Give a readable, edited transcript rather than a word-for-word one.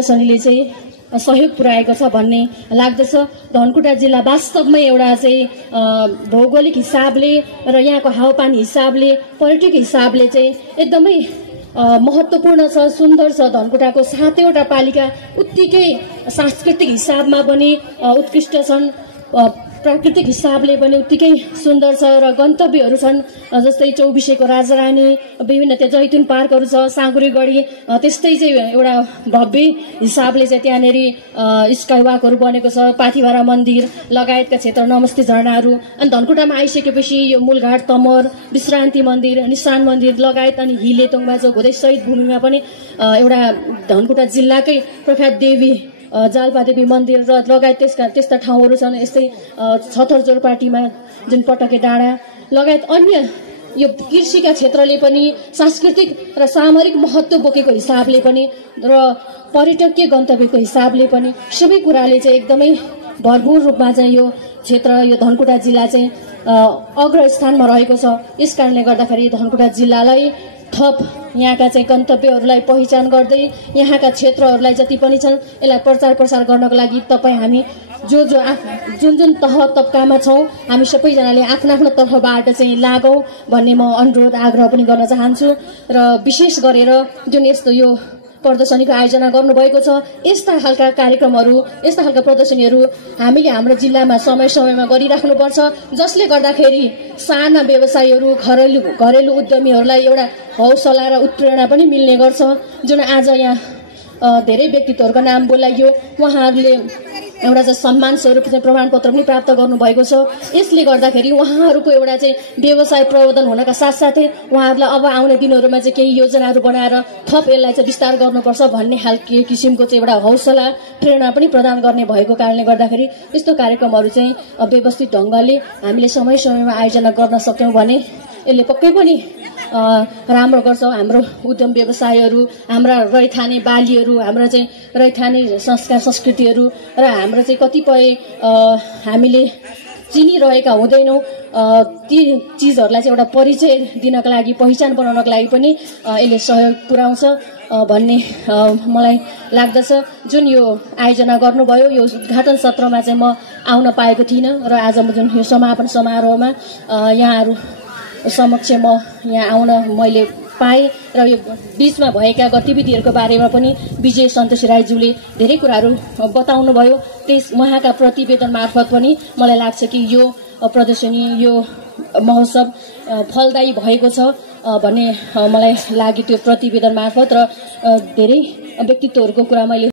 प्रशासनले चाहिँ सहयोग पुर्याएको छ भन्ने लाग्दछ। धनकुटा जिल्ला वास्तवमै एउटा चाहिँ भौगोलिक हिसाबले र यहाँको हावापानी हिसाबले पर्यटक हिसाबले चाहिँ एकदमै महत्त्वपूर्ण छ, सुन्दर छ। धनकुटाको 7वटा पालिका उत्तिकै सांस्कृतिक हिसाबमा पनि उत्कृष्ट छन्, प्राकृतिक हिसाबले पनि उत्तिकै सुन्दर छ र गन्तव्यहरू छन् जस्तै चौबिसेको राजारानी, विभिन्न त्यहाँ जैतुन पार्कहरू छ, साँगुरीगढी, त्यस्तै चाहिँ एउटा भव्य हिसाबले चाहिँ त्यहाँनिर स्काई वाकहरू बनेको छ, पाथिभरा मन्दिर लगायतका क्षेत्र, नमस्ते झरनाहरू। अनि धनकुटामा आइसकेपछि यो मूलघाट, तमर, विश्रान्ति मन्दिर, निशान मन्दिर लगायत अनि हिले तोङबाजोक हुँदै शहीद भूमिमा पनि एउटा धनकुटा जिल्लाकै प्रख्यात देवी जालपादेवी मन्दिर र लगायत त्यस्ता ठाउँहरू छन्। यस्तै छतर जोरपाटीमा जुन पटके डाँडा लगायत अन्य यो कृषिका क्षेत्रले पनि सांस्कृतिक र सामरिक महत्त्व बोकेको हिसाबले पनि र पर्यटकीय गन्तव्यको हिसाबले पनि सबै कुराले चाहिँ एकदमै भरपूर रूपमा चाहिँ यो क्षेत्र, यो धनकुटा जिल्ला चाहिँ अग्र स्थानमा रहेको छ। यस कारणले गर्दाखेरि धनकुटा जिल्लालाई थप यहाँका चाहिँ गन्तव्यहरूलाई पहिचान गर्दै यहाँका क्षेत्रहरूलाई जति पनि छन् यसलाई प्रचार प्रसार गर्नको लागि तपाईँ हामी जुन तह तब्कामा छौँ हामी सबैजनाले आफ्नो आफ्नो तर्फबाट चाहिँ लागौँ भन्ने म अनुरोध आग्रह पनि गर्न चाहन्छु। र विशेष गरेर जुन यस्तो यो प्रदर्शनीको आयोजना गर्नुभएको छ, यस्ता खालका कार्यक्रमहरू, यस्ता खालका प्रदर्शनीहरू हामीले हाम्रो जिल्लामा समय समयमा गरिराख्नुपर्छ, जसले गर्दाखेरि साना व्यवसायीहरू, घरेलु उद्यमीहरूलाई एउटा हौसला र उत्प्रेरणा पनि मिल्ने गर्छ। जुन आज यहाँ धेरै व्यक्तित्वहरूको नाम बोलाइयो, उहाँहरूले एउटा चाहिँ सम्मान स्वरूप चाहिँ प्रमाणपत्र पनि प्राप्त गर्नुभएको छ। यसले गर्दाखेरि उहाँहरूको एउटा चाहिँ व्यवसाय प्रवर्धन हुनका साथसाथै उहाँहरूलाई अब आउने दिनहरूमा चाहिँ केही योजनाहरू बनाएर थप यसलाई चाहिँ विस्तार गर्नुपर्छ भन्ने खालको किसिमको चाहिँ एउटा हौसला प्रेरणा पनि प्रदान गर्ने भएको कारणले गर्दाखेरि यस्तो कार्यक्रमहरू चाहिँ व्यवस्थित ढङ्गले हामीले समय समयमा आयोजना गर्न सक्यौँ भने यसले पक्कै पनि राम्रो गर्छ। हाम्रो उद्यम व्यवसायहरू, हाम्रा रैथाने बालीहरू, हाम्रा चाहिँ रैथाने संस्कार संस्कृतिहरू र हाम्रो चाहिँ कतिपय हामीले चिनिरहेका हुँदैनौँ ती चिजहरूलाई चाहिँ एउटा परिचय दिनको लागि, पहिचान बनाउनको लागि पनि यसले सहयोग पुर्याउँछ भन्ने मलाई लाग्दछ। जुन यो आयोजना गर्नुभयो, यो उद्घाटन सत्रमा चाहिँ म आउन पाएको थिइनँ र आज जुन यो समापन समारोहमा यहाँहरू समक्ष म यहाँ आउन मैले पाएँ र यो बीचमा भएका गतिविधिहरूको बारेमा पनि विजय सन्तोषी राईज्यूले धेरै कुराहरू बताउनु भयो। उहाँका प्रतिवेदन मार्फत पनि मलाई लाग्छ कि यो प्रदर्शनी, यो महोत्सव फलदायी भएको छ भन्ने मलाई लाग्यो त्यो प्रतिवेदन मार्फत। र धेरै व्यक्तित्वहरूको कुरा मैले